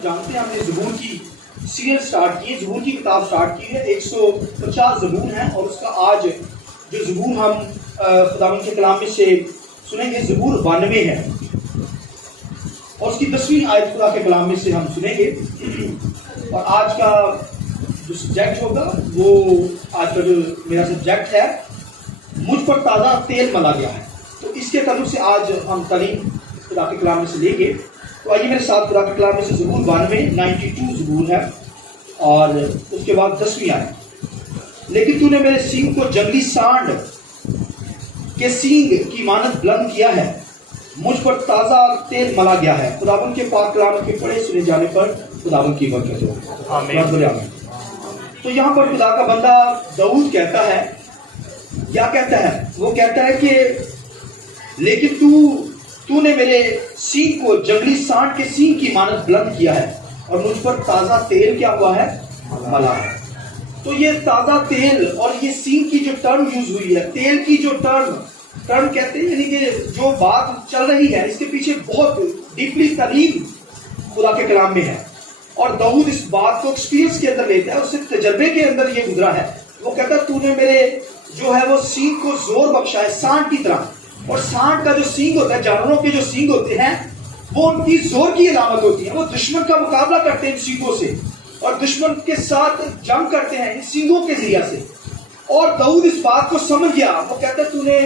سب جانتے ہیں ہم نے زبور کی سیریل سٹارٹ کی ہے، زبور کی کتاب سٹارٹ کی ہے. 150 زبور ہیں اور اس کا آج جو زبور ہم خداوند کے کلام میں سے سنیں گے زبور 92 ہے اور اس کی 10ویں آیت خدا کے کلام میں سے ہم سنیں گے. اور آج کا جو سبجیکٹ ہوگا وہ آج کا جو میرا سبجیکٹ ہے مجھ پر تازہ تیل ملا گیا ہے. تو اس کے تعلق سے آج ہم تعلیم خدا کے کلام میں سے لیں گے. تو آئیے میرے ساتھ خدا کے کلام میں سے زبور 92 زبور ہے اور اس کے بعد 10ویں آیت. لیکن تو نے میرے سینگ کو جنگلی سانڈ کے سینگ کی مانند بلند کیا ہے، مجھ پر تازہ تیل ملا گیا ہے. خداوند کے پاک کلام کے پڑھے سنے جانے پر خداوند کی برکت ہو. آمین. تو یہاں پر خدا کا بندہ داؤد کہتا ہے، کیا کہتا ہے؟ وہ کہتا ہے کہ لیکن تو نے میرے سینگ کو جنگلی سانڈ کے سینگ کی مانند بلند کیا ہے اور مجھ پر تازہ تیل کیا ہوا ہے؟ ملا ہے. تو یہ تازہ تیل اور یہ سینگ کی جو ٹرم یوز ہوئی ہے، تیل کی جو ٹرم کہتے ہیں، یعنی کہ جو بات چل رہی ہے اس کے پیچھے بہت ڈیپلی تعلیم خدا کے کلام میں ہے. اور داؤد اس بات کو ایکسپیرینس کے اندر لیتا ہے، اس سے تجربے کے اندر یہ گزرا ہے. وہ کہتا ہے تو نے میرے جو ہے وہ سینگ کو زور بخشا ہے سانڈ کی طرح. اور سانڈ کا جو سینگ ہوتا ہے، جانوروں کے جو سینگ ہوتے ہیں وہ ان کی زور کی علامت ہوتی ہے. وہ دشمن کا مقابلہ کرتے ہیں ان سینگوں سے اور دشمن کے ساتھ جنگ کرتے ہیں ان سینگوں کے ذریعہ سے. اور داؤد اس بات کو سمجھ گیا. وہ کہتا ہے تو نے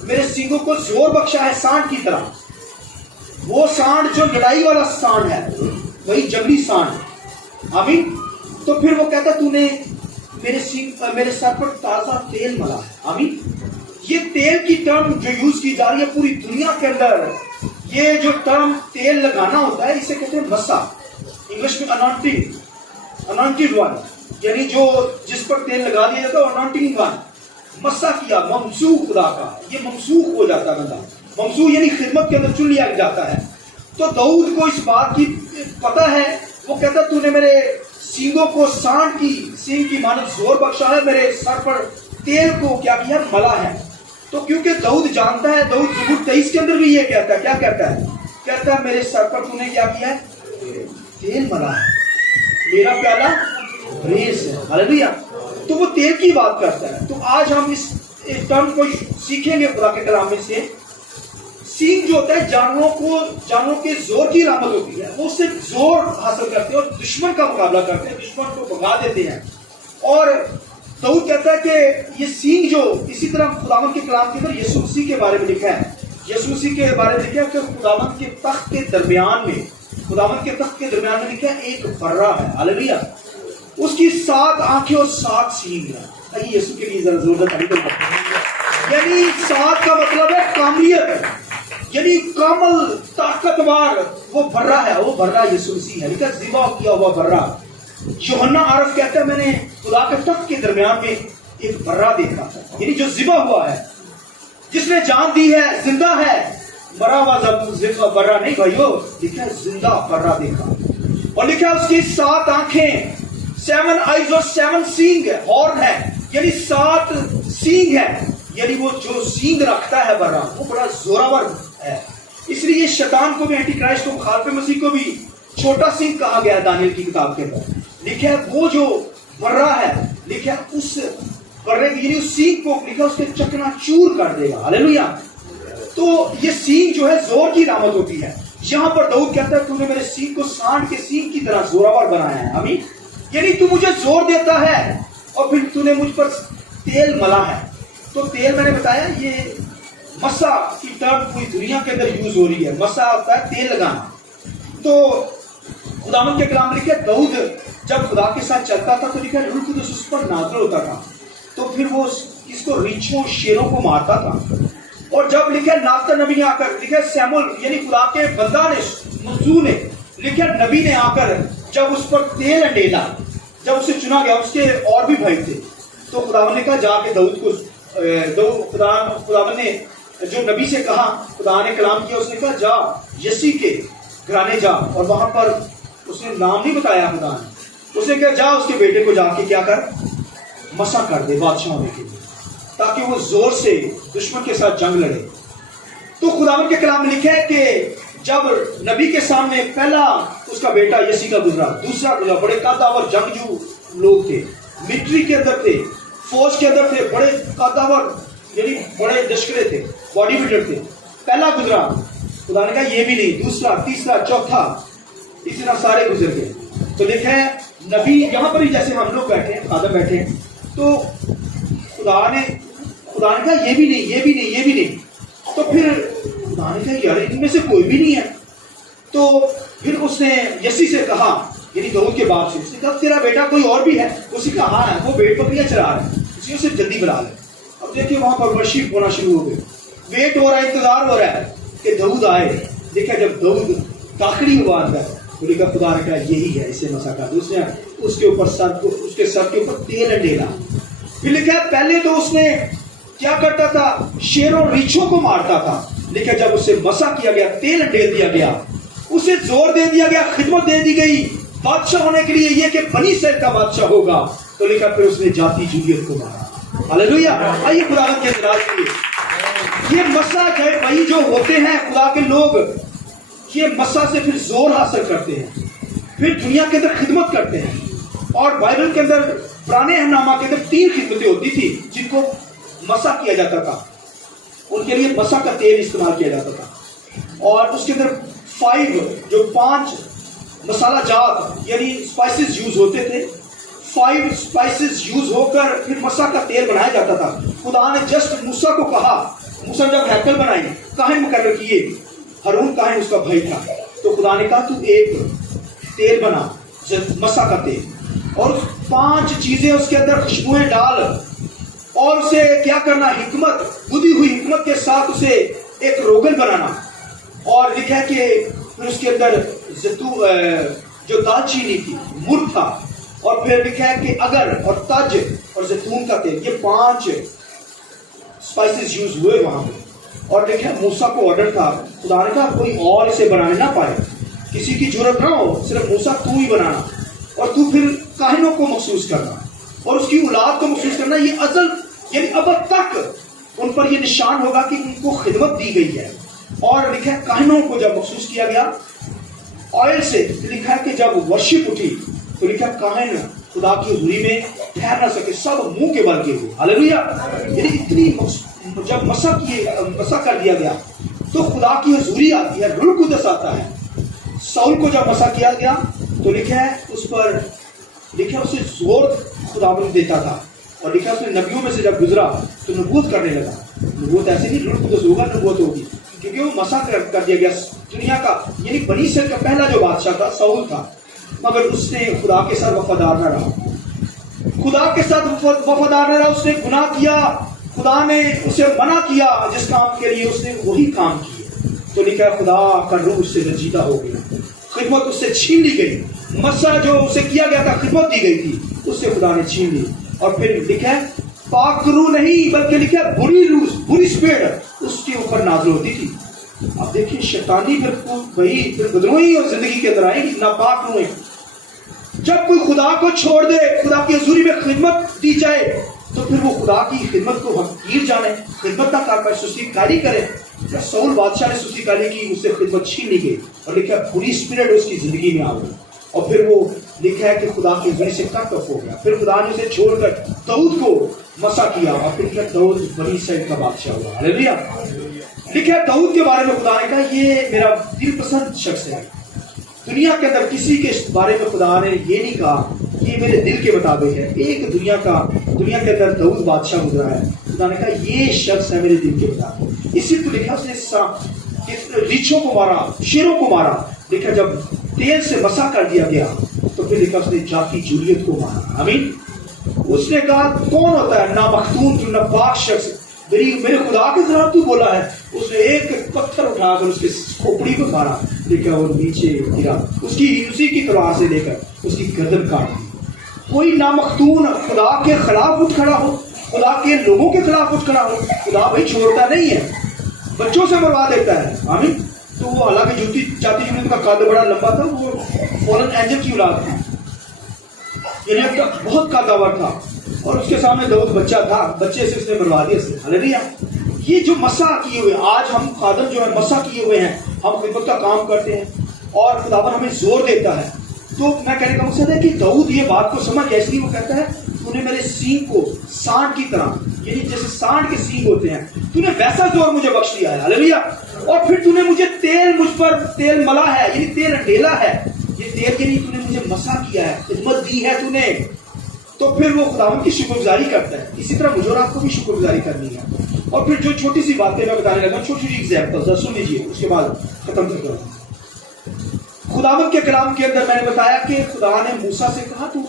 میرے سینگوں کو زور بخشا ہے سانڈ کی طرح. وہ سانڈ جو لڑائی والا سانڈ ہے، وہی جنگلی سانڈ. آمین. تو پھر وہ کہتا تو نے میرے سر پر تازہ تیل ملا ہے. آمین. یہ تیل کی ٹرم جو یوز کی جا رہی ہے پوری دنیا کے اندر، یہ جو ٹرم تیل لگانا ہوتا ہے اسے کہتے ہیں مسا. انگلش میں انانٹڈ ون، یعنی جو جس پر تیل لگا دیا جاتا ہے انانٹنگ ون. مسا کیا، ممسوح خدا کا، یہ ممسوح ہو جاتا ہے بندہ. ممسوح یعنی خدمت کے اندر چن لیا جاتا ہے. تو داؤد کو اس بات کی پتہ ہے. وہ کہتا تو نے میرے سینگوں کو سانڈ کی سینگ کی مانند زور بخشا ہے، میرے سر پر تیل کو کیا کیا ملا ہے. تو کیونکہ داؤد جانتا ہے، داؤد زبور 23 کے اندر بھی یہ کہتا ہے، کیا کہتا ہے؟ کہتا ہے میرے سر پر تو نے کیا کیا ہے؟ تیل ملا ہے، میرا پیالہ ریز ہے. ہاللیلویا. تو وہ تیل کی بات کرتا ہے. تو آج ہم اس ٹرم کو سیکھیں گے خدا کے کلام میں سے. سینگ جو ہوتا ہے جانوروں کے زور کی علامت ہوتی ہے. وہ اس سے زور حاصل کرتے ہیں اور دشمن کا مقابلہ کرتے ہیں، دشمن کو بھگا دیتے ہیں. اور داؤد کہتا ہے کہ یہ سینگ جو اسی طرح خداوند کے کلام کے اندر یسوع مسیح کے بارے میں لکھا ہے. یسوع مسیح کے بارے میں لکھا ہے کہ خداوند کے تخت کے درمیان میں لکھا ہے ایک فرہ ہے. ہاللیلویا. اس کی 7 آنکھیں اور 7 سینگ ہیں. آئیے یسوع کے لیے ذرا زور سے تعریف کرتے ہیں. یعنی 7 کا مطلب ہے کاملیت، یعنی کامل طاقتور وہ برہ ہے. وہ برہ یسوع مسیح ہے، لیکن ذبح کیا ہوا برہ. یوحنا عارف کہتا ہے میں نے خدا کے تخت کے درمیان میں ایک برہ دیکھا، یعنی جو ذبح ہوا ہے، جس نے جان دی ہے، زندہ ہے. مرا ہوا برہ نہیں بھائیو، لکھا ہے زندہ برہ دیکھا. اور لکھا ہے اس کی 7 آنکھیں، 7 آئیز اور 7 سینگ ہارن ہے، یعنی 7 سینگ ہے. یعنی وہ جو سینگ رکھتا ہے برہ وہ بڑا زوراور ہے. اس لیے شیطان کو بھی، اینٹی کرائسٹ کو، مخالف مسیح کو بھی چھوٹا سینگ کہا گیا ہے. دانیل کی کتاب کے اندر لکھا ہے وہ جو برہ ہے، لکھا ہے اس برے کی، یعنی اس سینگ کو لکھا اس کے چکنا چور کر دے گا. ہاللیلویا. تو یہ سینگ جو ہے زور کی علامت ہوتی ہے. یہاں پر داؤد کہتا ہے تو نے میرے سینگ کو سانڈ کے سینگ کی طرح زوراور بنایا ہے. آمین. یعنی تو مجھے زور دیتا ہے اور پھر تو نے مجھ پر تیل ملا ہے. تو تیل میں نے بتایا یہ مسا کی ٹرم پوری دنیا کے اندر یوز ہو رہی ہے. مسا ہوتا ہے تیل لگانا. تو خداوند کے کلام لکھا ہے داؤد جب خدا کے ساتھ چلتا تھا تو لکھا ہے روح القدس اس پر نازل ہوتا تھا، تو پھر وہ اس کو ریچھوں شیروں کو مارتا تھا. اور جب لکھا ہے ناتن نبی نے آ کر، لکھا ہے سیمول یعنی خدا کے بندہ نے، منظور نے، لکھا ہے نبی نے آ کر جب اس پر تیل انڈیلا، جب اسے چنا گیا، اس کے اور بھی بھائی تھے، تو خداوند نے کہا جا کے داؤد کو، خداوند نے جو نبی سے کہا، خدا نے کلام کیا، اس نے کہا جا یسی کے گھرانے جا. اور وہاں پر اس نے نام نہیں بتایا خدا نے، اس نے کہا جا اس کے بیٹے کو جا کے کیا کر، مسا کر دے بادشاہ ہونے کے لیے، تاکہ وہ زور سے دشمن کے ساتھ جنگ لڑے. تو خداوند کے کلام میں لکھا ہے کہ جب نبی کے سامنے پہلا اس کا بیٹا یسی کا گزرا، دوسرا گزرا، بڑے قداور جنگجو لوگ تھے، ملٹری کے اندر تھے، فوج کے اندر تھے، بڑے قداور یعنی بڑے لشکرے تھے، باڈی بلڈر تھے، پہلا گزرا، خدا نے کہا یہ بھی نہیں، دوسرا، تیسرا، چوتھا، اسی طرح سارے گزر گئے. تو دیکھیں نبی یہاں پر ہی جیسے ہم لوگ بیٹھے ہیں، خادم بیٹھے ہیں، تو خدا نے کہا یہ بھی نہیں، یہ بھی نہیں، یہ بھی نہیں. تو پھر خدا نے کہا یار ان میں سے کوئی بھی نہیں ہے. تو پھر اس نے یسی سے کہا، یعنی داؤد کے باپ سے، اس نے کہا تیرا بیٹا کوئی اور بھی ہے؟ اس نے کہا ہاں ہے، وہ بھیڑ بکریاں چرا رہا ہے، اس نے اسے جلدی بلا لے. اب دیکھیں وہاں پر ورشپ ہونا شروع ہو گئے، ویٹ ہو رہا ہے، انتظار ہو رہا ہے کہ داؤد آئے. دیکھا جب داؤد داخلی ہوا اندر تو نے کہا خدا نے کہا یہی ہے، اسے مسا کر دو. اس نے اس کے اوپر اس کے سر کے اوپر تیل انڈیلا. پھر لکھا پہلے تو اس نے کیا کرتا تھا، شیروں ریچھوں کو مارتا تھا، لیکن جب اسے مسا کیا گیا، تیل انڈیل دیا گیا، اسے زور دے دیا گیا، خدمت دے دی گئی بادشاہ ہونے کے لیے، یہ کہ بنی اسرائیل کا بادشاہ ہوگا، تو لکھا پھر اس نے جاتی جولیت کو مارا. ہاللیلویہ. آئیے خدا کے اعتراض کیے. یہ مسا جو بھائی جو ہوتے ہیں خدا کے لوگ، یہ مسا سے پھر زور حاصل کرتے ہیں، پھر دنیا کے اندر خدمت کرتے ہیں. اور بائبل کے اندر پرانے احنامہ کے اندر 3 خدمتیں ہوتی تھی جن کو مسا کیا جاتا تھا، ان کے لیے مسا کا تیل استعمال کیا جاتا تھا. اور اس کے اندر 5 مسالہ جات یعنی اسپائسز یوز ہوتے تھے. 5 اسپائسز یوز ہو کر پھر مسا کا تیل بنایا جاتا تھا. خدا نے جسٹ موسیٰ کو کہا، موسیٰ جب ہیکل بنائی، کاہن مقرر کیے، ہارون کاہن اس کا بھائی تھا، تو خدا نے کہا تو ایک تیل بنا، مسا کا تیل، اور 5 چیزیں اس کے اندر خوشبوئیں ڈال، اور اسے کیا کرنا، حکمت، بدھی ہوئی حکمت کے ساتھ اسے ایک روغن بنانا. اور لکھا ہے کہ پھر اس کے اندر جو دال چینی تھی، مرغ تھا، اور پھر لکھا ہے کہ اگر اور تج اور زیتون کا تیل، یہ 5 اسپائسز یوز ہوئے وہاں پہ. اور لکھا ہے موسیٰ کو آرڈر تھا، خدا نے کہا کوئی اور اسے بنانے نہ پائے، کسی کی ضرورت نہ ہو، صرف موسیٰ تو ہی بنانا، اور تو پھر کاہنوں کو مخصوص کرنا اور اس کی اولاد کو مخصوص کرنا. یہ ازل یعنی اب تک ان پر یہ نشان ہوگا کہ ان کو خدمت دی گئی ہے. اور لکھا ہے کاہنوں کو جب مخصوص کیا گیا آئل سے، لکھا ہے کہ جب ورشپ اٹھی تو لکھا کاہن خدا کی حضوری میں ٹھہر نہ سکے، سب منہ کے بل کیے ہوئے. ہاللیلویہ. یعنی اتنی جب مسا کر دیا گیا تو خدا کی حضوری آتی ہے، روح القدس آتا ہے. ساؤل کو جب مسا کیا گیا تو لکھا ہے اس پر لکھا اسے زور خداوند دیتا تھا، اور لکھا اس نے نبیوں میں سے جب گزرا تو نبوت کرنے لگا. نبوت ایسے نہیں، روح القدس ہوگا نبوت ہوگی، کیونکہ وہ مسا کر دیا گیا دنیا کا، یعنی بنی اسرائیل کا پہلا جو بادشاہ تھا ساؤل تھا، مگر اس نے خدا کے ساتھ وفادار نہ رہا. خدا کے ساتھ وفادار نہ رہا، اس نے گناہ کیا، خدا نے اسے منع کیا جس کام کے لیے، اس نے وہی کام کیا. تو لکھا ہے خدا کا روح اس سے رنجیدہ ہو گیا، خدمت اس سے چھین لی گئی. مسا جو اسے کیا گیا تھا، خدمت دی گئی تھی، اس سے خدا نے چھین لی. اور پھر لکھا ہے پاک روح نہیں بلکہ لکھا ہے بری روح، بری اسپرٹ اس کے اوپر نازل ہوتی تھی. اب دیکھیے شیطانی پھر بدروہی اور زندگی کے اندر آئے گی، ناپاک روحیں. جب کوئی خدا کو چھوڑ دے، خدا کی حضوری میں خدمت دی جائے، تو پھر وہ خدا کی خدمت کو حقیر جانے، خدمت نہ کر پائے، سستی کاری کرے. ساؤل بادشاہ نے سستی کاری کی، اس سے خدمت چھین لی گئی، اور لکھا ہے بری اسپرٹ اس کی زندگی میں آ گئی. اور پھر وہ لکھا ہے کہ خدا کی حضوری سے کٹ آف ہو گیا. پھر خدا نے اسے چھوڑ کر داؤد کو مسا کیا، اور پھر لکھا داؤد بنی اسرائیل کا بادشاہ ہوا. ہاللیلویہ. لکھا ہے داؤد کے بارے میں خدا نے کہا یہ میرا دل پسند شخص ہے. دنیا کے اندر کسی کے بارے میں خدا نے یہ نہیں کہا کہ یہ میرے دل کے مطابق ہے. ایک دنیا کے اندر داؤد بادشاہ گزرا ہے، خدا نے کہا یہ شخص ہے میرے دل کے مطابق. اسی کو لکھا اس نے ریچھوں کو مارا، شیروں کو مارا. لکھا جب تیل سے مسا کر دیا گیا تو پھر لکھا اس نے جاتی جولیت کو مارا. آمین. اس نے کہا کون ہوتا ہے نامختون جو ناپاک شخص میرے خدا کے خلاف تو بولا ہے. اس نے ایک پتھر اٹھا کر اس کے کھوپڑی کو مارا، دیکھا وہ نیچے گرا، اسی کی تلوار سے لے کر اس کی گردن کاٹ دی. کوئی نامختون خدا کے خلاف اٹھ کھڑا ہو، خدا کے لوگوں کے خلاف اٹھ کھڑا ہو، خدا بھائی چھوڑتا نہیں ہے، بچوں سے مروا دیتا ہے. آمین. تو وہ حالانکہ جاتی جولیت کا قد بڑا لمبا تھا، وہ فالن اینجل کی اولاد تھی، یعنی بہت قداور تھا، اور اس کے سامنے داؤد بچہ تھا، بچے سے اس نے مروا دیا. ہاللیلویہ. یہ جو مسا کیے ہوئے، آج ہم خادم جو ہے مسا کیے ہوئے ہیں، ہم خدمت کا کام کرتے ہیں اور خداوند ہمیں زور دیتا ہے. تو میں کہنے کا مقصد ہے کہ داؤد یہ بات کو سمجھ گیا، اس لیے وہ کہتا ہے تو نے میرے سینگ کو سانڈ کی طرح، یعنی جیسے سانڈ کے سینگ ہوتے ہیں، تو نے ویسا زور مجھے بخش دیا ہے. ہلیلویا. اور پھر تو نے مجھے مجھ پر تیل ملا ہے، یعنی تیل ڈیلا ہے. یہ تیل یعنی تو نے مجھے مسا کیا ہے، خدمت دی ہے تو نے. تو پھر وہ خداوند کی شکر گزاری کرتا ہے. اسی طرح مجھے اور آپ کو بھی شکر گزاری کرنی ہے. اور پھر جو چھوٹی سی باتیں میں بتانے لگا، چھوٹی چھوٹی ایگزامپل سن لیجیے، اس کے بعد ختم کرتا ہوں. خداوند کے کلام کے اندر میں نے بتایا کہ خدا نے موسیٰ سے کہا تو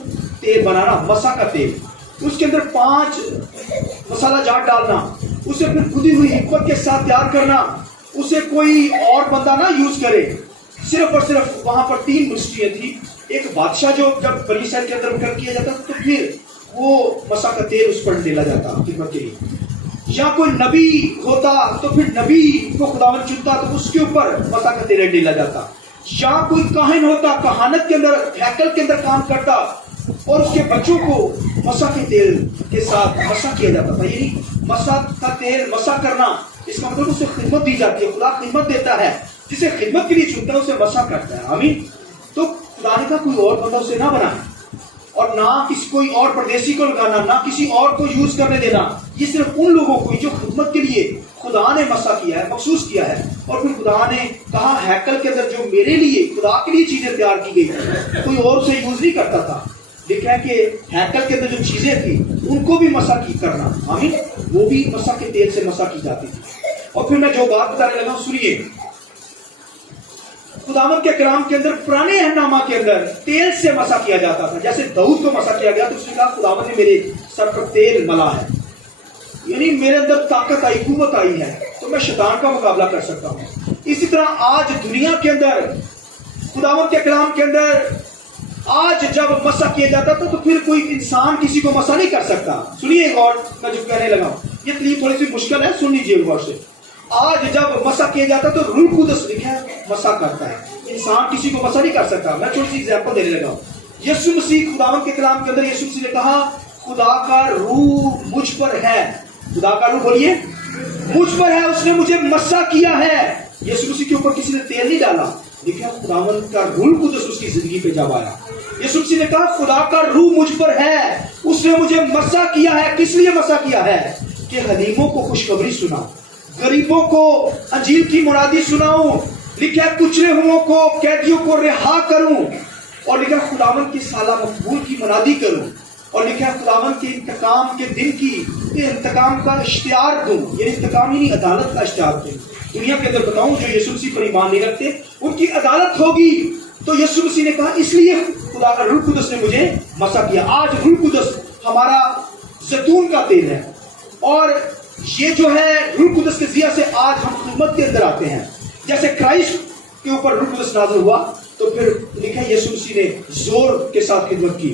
تیل بنانا، مسا کا تیل، اس کے اندر 5 مسالہ جات ڈالنا، اسے پھر کھدی ہوئی حکمت کے ساتھ تیار کرنا، اسے کوئی اور بندہ نہ یوز کرے. صرف اور صرف وہاں پر 3 مسٹریاں تھی. ایک بادشاہ جو جب بنی اسرائیل کے اندر مقرر کیا جاتا تو پھر وہ مسا کا تیل اس پر ڈالا جاتا خدمت کے لیے. یا کوئی نبی ہوتا تو پھر نبی کو خداوند چنتا تو اس کے اوپر مسا کا تیل ڈالا جاتا. یا کوئی کاہن ہوتا، کہانت کے اندر ہیکل کے اندر کام کرتا اور اس کے بچوں کو مسا کے تیل کے ساتھ مسا کیا جاتا تھا. یعنی مسا کا تیل مسا کرنا، اس کا مطلب اسے خدمت دی جاتی ہے. خدا خدمت دیتا ہے، جسے خدمت کے لیے چنتا ہے اسے مسا کرتا ہے. آمین. تو خدا نے کہا کوئی اور بندہ اسے نہ بنائے اور نہ کسی کوئی اور پردیسی کو لگانا، نہ کسی اور کو یوز کرنے دینا. یہ صرف ان لوگوں کو جو خدمت کے لیے خدا نے مسا کیا ہے، مخصوص کیا ہے. اور پھر خدا نے کہا ہیکل کے اندر جو میرے لیے خدا کے لیے چیزیں تیار کی گئی کوئی اور اسے یوز نہیں کرتا تھا. لکھا ہے کہ ہیکل کے اندر جو چیزیں تھیں ان کو بھی مسا کی کرنا، آمین، وہ بھی مسا کے تیل سے مسا کی جاتی تھی. اور پھر میں جو بات بتانے لگا سنیے. خداوند کے کلام کے اندر پرانے عہد نامہ کے اندر تیل سے مسا کیا جاتا تھا. جیسے داؤد کو مسا کیا گیا تو اس نے کہا خداوند نے میرے سر پر تیل ملا ہے، یعنی میرے اندر طاقت آئی، قوت آئی ہے تو میں شیطان کا مقابلہ کر سکتا ہوں. اسی طرح آج دنیا کے اندر خداوند کے کلام کے اندر آج جب مسا کیا جاتا تھا تو پھر کوئی انسان کسی کو مسا نہیں کر سکتا. سنیے غور، میں جو کہنے لگا ہوں یہ تکلیف تھوڑی سی مشکل ہے، سن لیجیے غور سے. آج جب مسا کیا جاتا تو روح القدس لکھا ہے مسا کرتا ہے، انسان کسی کو مسا نہیں کر سکتا. میں چھوٹی سی ایگزامپل دینے لگا ہوں. یسوع مسیح خداوند کے کلام کے اندر یسوع مسیح نے کہا خدا کا روح مجھ پر ہے. خدا کا روح بولیے مجھ پر ہے، اس نے مجھے مسا کیا ہے. یسوع مسیح کے اوپر کسی نے تیل نہیں ڈالا، دیکھا خداوند کا روح القدس اس کی زندگی پہ جب آیا. یسوع مسیح نے کہا خدا کا روح مجھ پر ہے، اس نے مجھے مسا کیا ہے. کس لیے مسا کیا ہے؟ کہ حلیموں کو خوشخبری سنا، غریبوں کو انجیل کی مرادی سناؤں، لکھا کچلے ہوئوں کو، قیدیوں کو رہا کروں، اور لکھا خداوند کی سالہ مقبول کی منادی کروں، اور لکھا خداوند کے انتقام کے دن کی انتقام کا اشتہار دوں. یہ انتقام ہی نہیں، عدالت کا اشتہار دوں. دنیا کے اندر بتاؤں جو یسوع مسیح پر ایمان نہیں رکھتے ان کی عدالت ہوگی. تو یسوع مسیح نے کہا اس لیے خدا کا روح القدس نے مجھے مسا کیا. آج روح القدس ہمارا زیتون کا تیل ہے، اور یہ جو ہے روح القدس کے ذریعے سے آج ہم خدمت کے اندر آتے ہیں. جیسے کرائسٹ کے اوپر روح القدس نازل ہوا تو پھر لکھا یسوع مسیح نے زور کے ساتھ خدمت کی.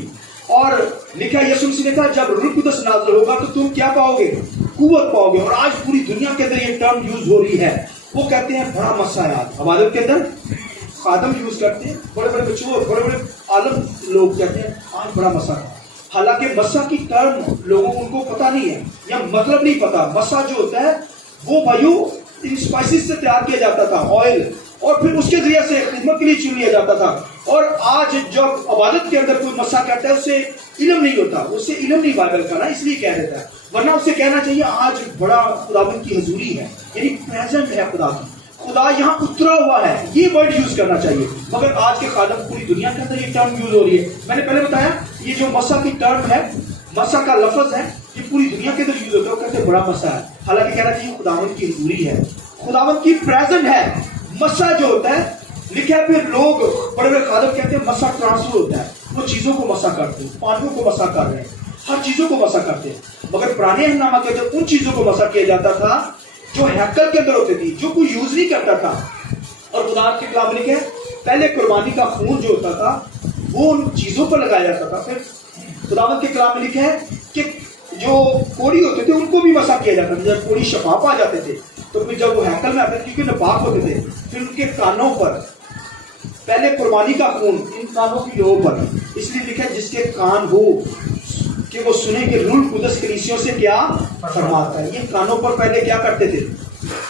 اور لکھا یسوع مسیح نے کہا جب روح القدس نازل ہوگا تو تم کیا پاؤ گے؟ قوت پاؤ گے. اور آج پوری دنیا کے اندر یہ ٹرم یوز ہو رہی ہے، وہ کہتے ہیں بڑا مسا ہے. عبادت کے اندر خادم یوز کرتے ہیں، بڑے بڑے بچوں، بڑے بڑے عالم لوگ کہتے ہیں آج بڑا مسا ہے. حالانکہ مسا کی ٹرم لوگوں ان کو پتہ نہیں ہے یا مطلب نہیں پتا. مسا جو ہوتا ہے وہ بھائیو ان اسپائسز سے تیار کیا جاتا تھا، آئل، اور پھر اس کے ذریعے سے خدمت کے لیے چن لیا جاتا تھا. اور آج جب عبادت کے اندر کوئی مسا کہتا ہے اسے علم نہیں ہوتا، اسے علم نہیں بائبل کا نا، اس لیے کہہ دیتا ہے. ورنہ اسے کہنا چاہیے آج بڑا خداوند کی حضوری ہے، یعنی پریزنٹ ہے خدا کی، خدا یہاں اترا ہوا ہے، یہ ورڈ یوز کرنا چاہیے. مگر آج کے خادم پوری دنیا کے اندر یہ ٹرم یوز ہو رہی ہے. میں نے پہلے بتایا یہ جو مسا کی ٹرم ہے، مسا کا لفظ ہے، یہ پوری دنیا کے اندر یوز ہوتا ہے. وہ کہتے ہیں بڑا مسا ہے، حالانکہ کہنا چاہیے خداوند کی حضوری ہے، خداوند کی پریزنٹ ہے. مسا جو ہوتا ہے لکھا ہے پھر لوگ بڑے بڑے خادم کہتے ہیں مسا ٹرانسفر ہوتا ہے، وہ چیزوں کو مسا کرتے ہیں، پانیوں کو مسا کر رہے ہیں، ہر چیزوں کو مسا کرتے ہیں. مگر پرانے عہد نامہ کے اندر ان چیزوں کو مسا کیا جاتا تھا جو ہیکل کے اندر ہوتی تھی، جو کوئی یوز نہیں کرتا تھا. اور خدا کے کلام میں لکھا ہے پہلے قربانی کا خون جو ہوتا تھا وہ ان چیزوں پر لگایا جاتا تھا. پھر خداوند کے کلام میں لکھا ہے کہ جو کوڑی ہوتے تھے ان کو بھی مسا کیا جاتا تھا. جب کوڑی شفاف آ جاتے تھے تو پھر جب وہ ہیکل میں آتے تھے کیونکہ ناپاک ہوتے تھے، پھر ان کے کانوں پر پہلے قربانی کا خون ان کانوں کی لوہوں پر، اس لیے لکھا ہے جس کے کان ہو کہ وہ سنیں کہ روح القدس کلیسیوں سے کیا فرماتا ہے. یہ کانوں پر پہلے کیا کرتے تھے؟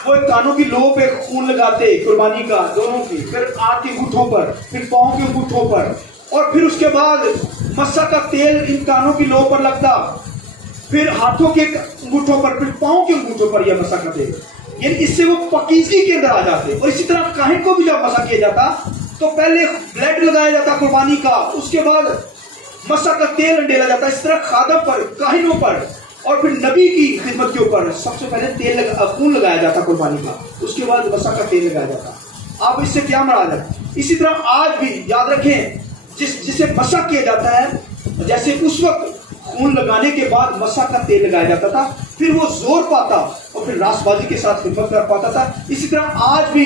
وہ ایک کانوں کی لو پہ خون لگاتے قربانی کا دونوں کی، پھر آنکھ کے انگوٹھوں پر، پھر پاؤں کے انگوٹھوں پر، اور پھر اس کے بعد مسح کا تیل ان کانوں کی لو پر لگتا، پھر ہاتھوں کے انگوٹھوں پر، پھر پاؤں کے انگوٹھوں پر یہ مسح کا تیل، یعنی اس سے وہ پاکیزگی کے اندر آ جاتے۔ اور اسی طرح کاہن کو بھی جب مسح کیا جاتا تو پہلے بلڈ لگایا جاتا قربانی کا، اس کے بعد مسح کا تیل انڈیلا جاتا، اس طرح خادم پر، کاہنوں پر، اور پھر نبی کی خدمت کے اوپر سب سے پہلے خون لگایا جاتا قربانی کا، اس کے بعد مسح کا تیل لگایا جاتا۔ آپ اس سے کیا مراد ہے؟ اسی طرح آج بھی یاد رکھیں جسے مسح کیا جاتا ہے، جیسے اس وقت خون لگانے کے بعد مسح کا تیل لگایا جاتا تھا، پھر وہ زور پاتا اور پھر راست بازی کے ساتھ خدمت کر پاتا تھا، اسی طرح آج بھی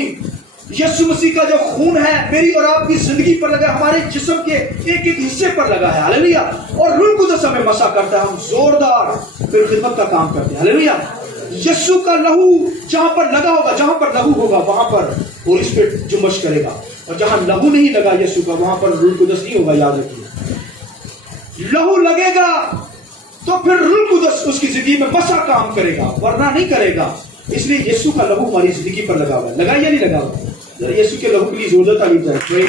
یسوع مسیح کا جو خون ہے میری اور آپ کی زندگی پر لگا، ہمارے جسم کے ایک ایک حصے پر لگا ہے، ہاللیلویہ، اور روح القدس ہمیں مسح کرتا ہے، ہم زوردار پھر خدمت کا کام کرتے ہیں، ہاللیلویہ۔ یسوع کا لہو جہاں پر لگا ہوگا، جہاں پر لہو ہوگا وہاں پر اور اس پہ جنبش کرے گا، اور جہاں لہو نہیں لگا یسوع کا وہاں پر روح القدس نہیں ہوگا، یاد رکھیے۔ لہو لگے گا تو پھر روح القدس اس کی زندگی میں مسح کام کرے گا، ورنہ نہیں کرے گا۔ اس لیے یسوع کا لہو ہماری زندگی پر لگا ہوا ہے، لگا یا نہیں لگا ہوا؟ ذرا یسوع کے لہو کے لیے ضرورت آ جائے،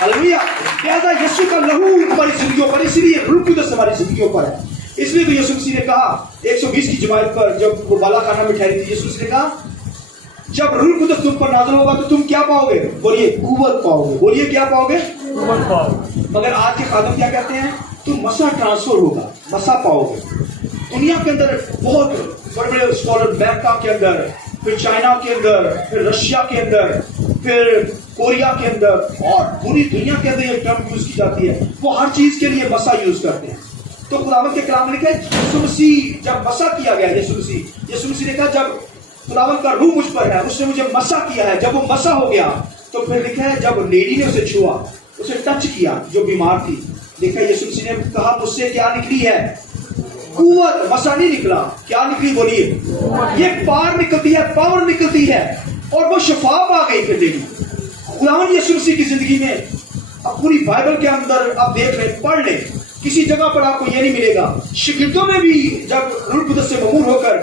ہاللیلویہ۔ لہٰذا یسوع کا لہو ہماری زندگیوں پر، اس لیے روح القدس ہماری زندگیوں پر ہے۔ اس لیے تو یسوع مسیح نے کہا 120 کی جماعت پر جب وہ بالا خانہ میں ٹھہری تھی، یسوع مسیح نے کہا جب روح القدس تم پر نازل ہوگا تو تم کیا پاؤ گے؟ بولیے قوت پاؤ گے، بولیے کیا پاؤ گے؟ قوت پاؤ گے۔ مگر آج کے خادم کیا کہتے ہیں؟ تم مسح ٹرانسفر ہوگا، مسح پاؤ گے۔ دنیا کے اندر بہت بڑے بڑے اسکالر، امریکہ کے اندر، پھر چائنا کے اندر، پھر رشیا کے اندر، پھر کوریا کے اندر، اور پوری دنیا کے اندر یہ ٹرم یوز کی جاتی ہے، وہ ہر چیز کے لیے مسح یوز کرتے ہیں۔ تو خداوند کے کلام میں لکھا ہے یسوع مسیح جب مسح کیا گیا، یسوع مسیح نے کہا جب خداوند کا روح مجھ پر ہے، اس نے مجھے مسح کیا ہے، جب وہ مسح ہو گیا تو پھر لکھا ہے جب لیڈی نے اسے چھوا، اسے ٹچ کیا جو بیمار تھی، دیکھا یسوع مسیح نے کہا مجھ سے کیا نکلی ہے؟ قوت۔ مسح نہیں نکلا، کیا نکلی؟ بولیے یہ پار نکلتی ہے، پاور نکلتی ہے، اور وہ شفا پا گئی پھر لیڈی۔ خداوند یسوع مسیح کی زندگی میں اب پوری بائبل کے اندر آپ دیکھ لیں، پڑھ لیں، کسی جگہ پر آپ کو یہ نہیں ملے گا۔ شاگردوں نے بھی جب روح القدس سے مأمور ہو کر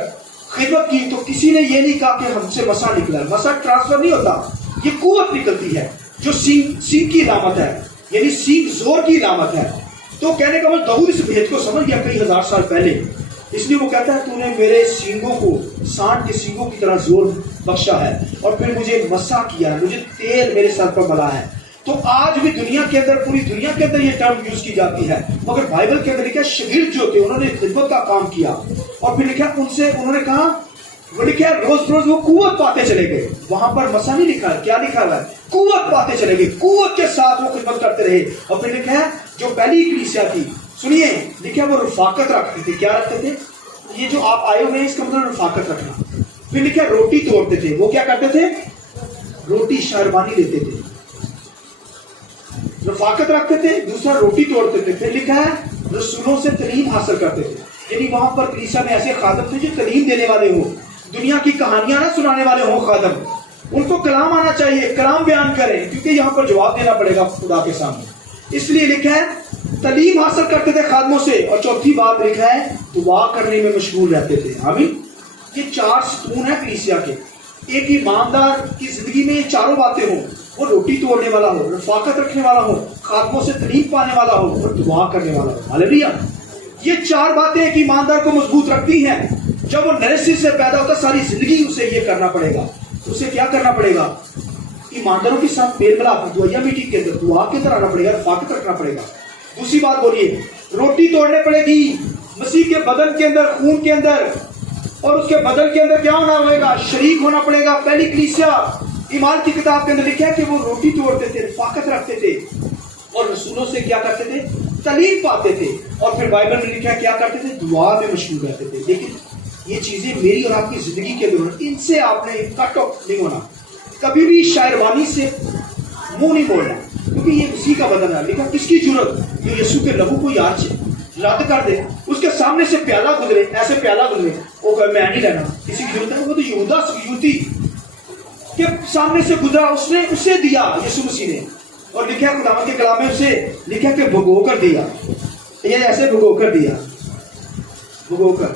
خدمت کی تو کسی نے یہ نہیں کہا کہ ہم سے مسح نکلا ہے۔ مسح ٹرانسفر نہیں ہوتا، یہ قوت نکلتی ہے جو سینگ کی علامت ہے، یعنی سینگ زور کی علامت ہے۔ تو کہنے کا مطلب داؤد اس بھید کو سمجھ گیا کئی ہزار سال پہلے، اس لیے وہ کہتا ہے تو نے میرے سینگوں کو سانڈ کے سینگوں کی طرح زور بخشا ہے، اور پھر مجھے مسح کیا ہے، مجھے تیل میرے سر پر ملا ہے۔ تو آج بھی دنیا کے اندر، پوری دنیا کے اندر یہ ٹرم یوز کی جاتی ہے، مگر بائبل کے اندر لکھا ہے شاگرد جو تھے انہوں نے خدمت کا کام کیا، اور پھر لکھا ان سے انہوں نے کہا، وہ لکھا ہے روز روز وہ قوت پاتے چلے گئے۔ وہاں پر مسح نہیں لکھا ہے، کیا لکھا ہوا ہے؟ قوت پاتے چلے گئے، قوت کے ساتھ وہ خدمت کرتے رہے۔ اور پھر لکھا ہے جو پہلی کلیسیا تھی، سنیے لکھا ہے وہ رفاقت رکھتے تھے۔ کیا رکھتے تھے؟ یہ جو آپ آئے ہوئے ہیں اس کا مطلب رفاقت رکھنا۔ پھر لکھا ہے روٹی توڑتے تھے، وہ کیا کرتے تھے؟ روٹی شہربانی لیتے تھے، رفاقت رکھتے تھے، دوسرا روٹی توڑتے تھے۔ پھر لکھا ہے رسولوں سے تعلیم حاصل کرتے تھے، یعنی وہاں پر کلیسیا میں ایسے خادم تھے جو تعلیم دینے والے ہوں، دنیا کی کہانیاں نہ سنانے والے ہوں خادم، ان کو کلام آنا چاہیے، کلام بیان کریں، کیونکہ یہاں پر جواب دینا پڑے گا خدا کے سامنے۔ اس لیے لکھا ہے تعلیم حاصل کرتے تھے خادموں سے، اور چوتھی بات لکھا ہے دعا کرنے میں مشغول رہتے تھے۔ آمین۔ یہ چار ستون ہیں کلیسیا کے۔ ایک ایماندار کی زندگی میں یہ چاروں باتیں ہوں، وہ روٹی توڑنے والا ہو، رفاقت رکھنے والا ہو، خادموں سے تعلیم پانے والا ہو، اور دعا کرنے والا ہو۔ ہاللیلویہ۔ یہ چار باتیں ایک ایماندار کو مضبوط رکھتی ہیں۔ جب وہ نئے سر سے پیدا ہوتا ساری زندگی اسے یہ کرنا پڑے گا، اسے کیا کرنا پڑے گا؟ ایمانداروں کے ساتھ میل ملاپ، دعائیا میٹنگ کے اندر دعا کے اندر آنا پڑے گا، رفاقت رکھنا پڑے گا۔ دوسری بات بولیے روٹی توڑنے پڑے گی، مسیح کے بدن کے اندر، خون کے اندر، اور اس کے بدن کے اندر کیا ہونا ہوئے گا؟ شریک ہونا پڑے گا۔ پہلی کلیسیا ایمان کی کتاب کے اندر لکھا ہے کہ وہ روٹی توڑتے تھے، رفاقت رکھتے تھے، اور رسولوں سے کیا کرتے تھے؟ تعلیم پاتے تھے، اور پھر بائبل میں لکھا ہے کیا کرتے تھے؟ دعا میں مشغول رہتے تھے۔ لیکن یہ چیزیں میری اور آپ کی زندگی کے اندر، ان سے آپ نے کٹ آف نہیں ہونا، کبھی بھی شاعروانی سے منہ نہیں بولنا، کیونکہ یہ مسیح کا بدن ہے۔ لیکن کس کی ضرورت جو یسوع کے لہو کو یاد رد کر دے، اس کے سامنے سے پیالہ گزرے، ایسے پیالہ گزرے، وہ کہ میں نہیں لینا، کسی کی ضرورت ہے؟ وہ تو یہودا یہودی کے سامنے سے گزرا، اس نے اسے دیا یسوع مسیح نے، اور لکھا ہے خداوند کے کلام میں اسے لکھا کہ بھگو کر دیا، یہ ایسے بھگو کر دیا، بھگو کر،